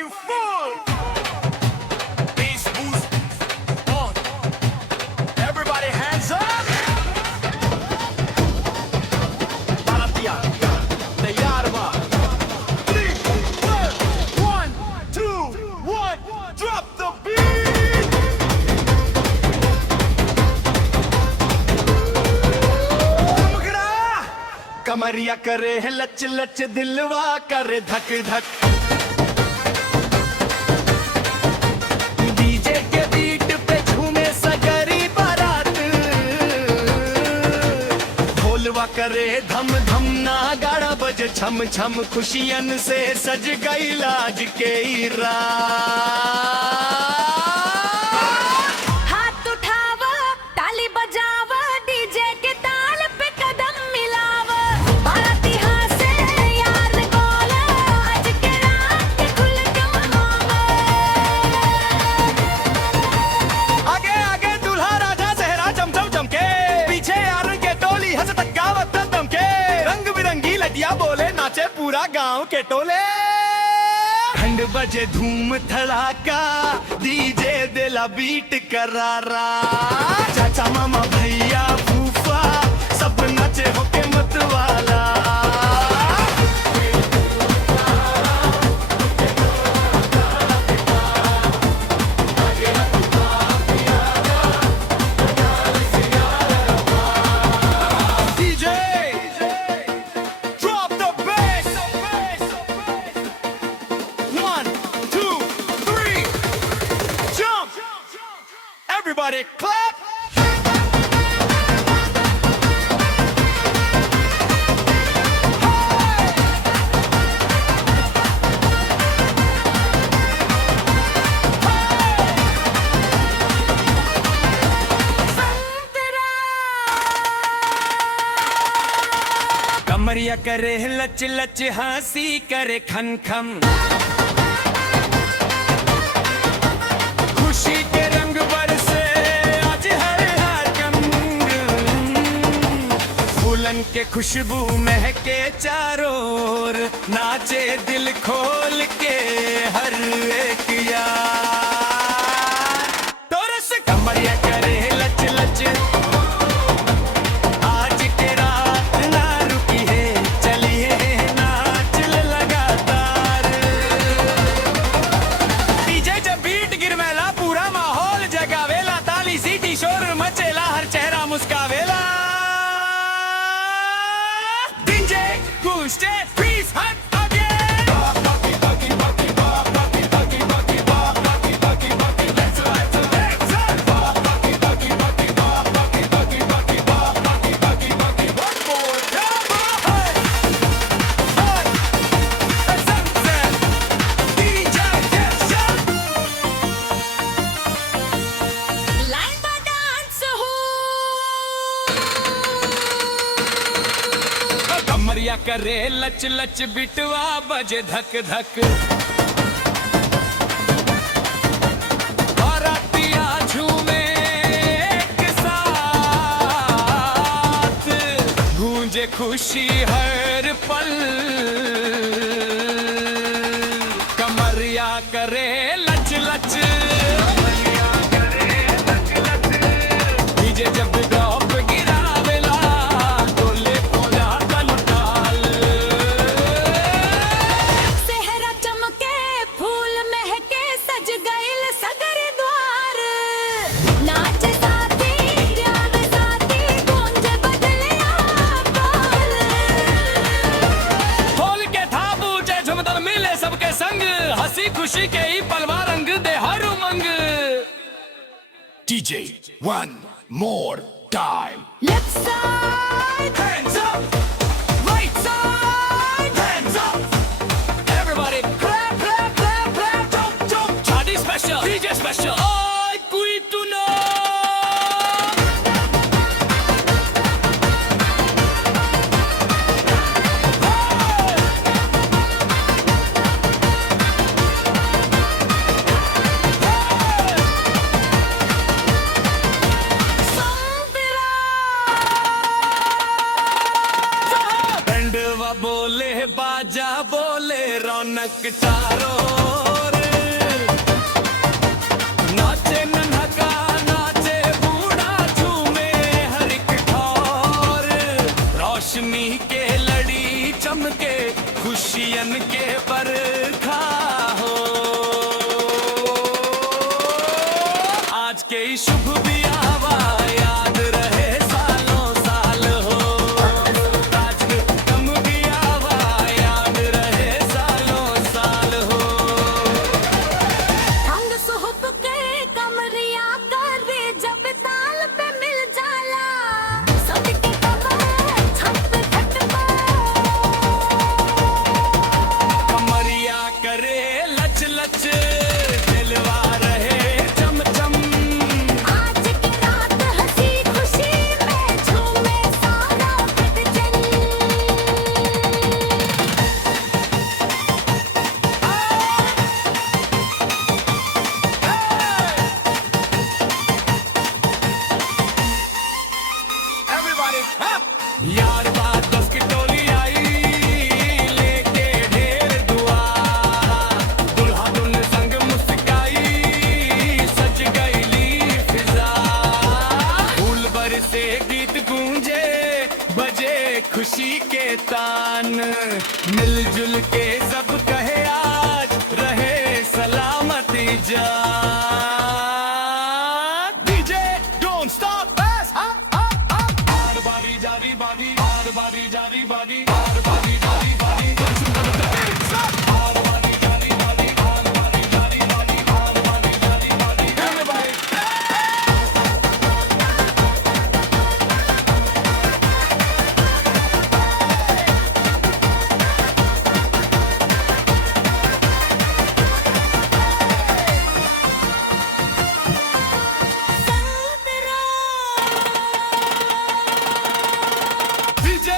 running full. Bass boost on. Everybody hands up. Baratia, तैयार बा. 3, 1, 2, 1, drop the beat. कमरिया करे है लच लच दिलवा करे धक धक डीजे के बीट पे झूमे सगरी बारात ढोलवा करे धम धम नागाड़ा बजे छम छम खुशियन से सज गई लाज के रात हाथ उठावा ताली बजावा डीजे के ताल पे कदम मिलावा बाराती हासे यार बोला आज के रात के खुल के मनावा आगे आगे दूल्हा राजा सेहरा चमचम चमके पीछे यार के टोली हंस तक गावत दमके रंग बिरंगी लटिया बोले नाचे पूरा गांव के टोले ठंड बजे धूम धड़ाका डीजे दिला बीट करारा चाचा मामा भैया फूफा सब नाचे होके मत वाला DJ, drop the bass. 1, 2, 3, jump. Everybody clap. कमरिया करे लच लच हंसी करे खन खम खुशी के रंग बरसे आज हर हरकम फूलन के खुशबू महके चारों ओर नाचे दिल खोल के हर एक यार तोरस कमरिया करे लच लच आज के रात ना रुकी है चलिए नाच लगातार डीजे जब बीट गिरवेला पूरा माहौल जगावेला ताली सीटी शोर मचेला हर चेहरा मुस्कावेला डीजे गुस्टे प्लीज हट लाइन बा डांस हो कमरिया करे लच लच बिटवा बजे धक धक बारातिया झूमे एक साथ गूंजे खुशी हर पल कमरिया करे लच लच डीजे जब ड्रॉप गिरावेला टोले पोला तलताल सेहरा चमके फूल महके सज गइल सगर द्वार नाच साथी ध्यान साथी गूंज बदले आवाज खोल के था बूझे झुमदल मिले सबके संग हंसी खुशी के ही पलवा रंग दे हर उमंग DJ one more time left side hands up right side hands up everybody clap clap clap clap jump jump Chadi special DJ special ay koi tu na बोले बाजा बोले रौनक चारों नाचे नन्हका नाचे बूढ़ा झूमे हर एक ठौर रोशनी के लड़ी चमके खुशियन के बरखा हो आज के शुभ बियावा याद रहे सालों साल हो आज के कम बियावा याद रहे सालों साल हो ठंड सुहब के कमरिया करे जब ताल पे मिल जाला सबके कमर छप छप कमरिया करे लच लच दिलवा रहे चम चम आज की रात हंसी खुशी में झूमे सारा बदन Everybody, यार बात दस की टोली आई लेके ढेर दुआ दुल्हा दुल्हन संग मुस्काई सज गईली फिजा फूल बरसे गीत गूंजे बजे खुशी के तान मिलजुल के सब कहे आज रहे सलामती जान डीजे डोंट स्टॉप बस हर बारी जारी बारी हर बारी जारी बारी हर बारी जारी बारी हर बारी जारी बारी हर बारी जारी बारी हर बारी जारी बारी everybody DJ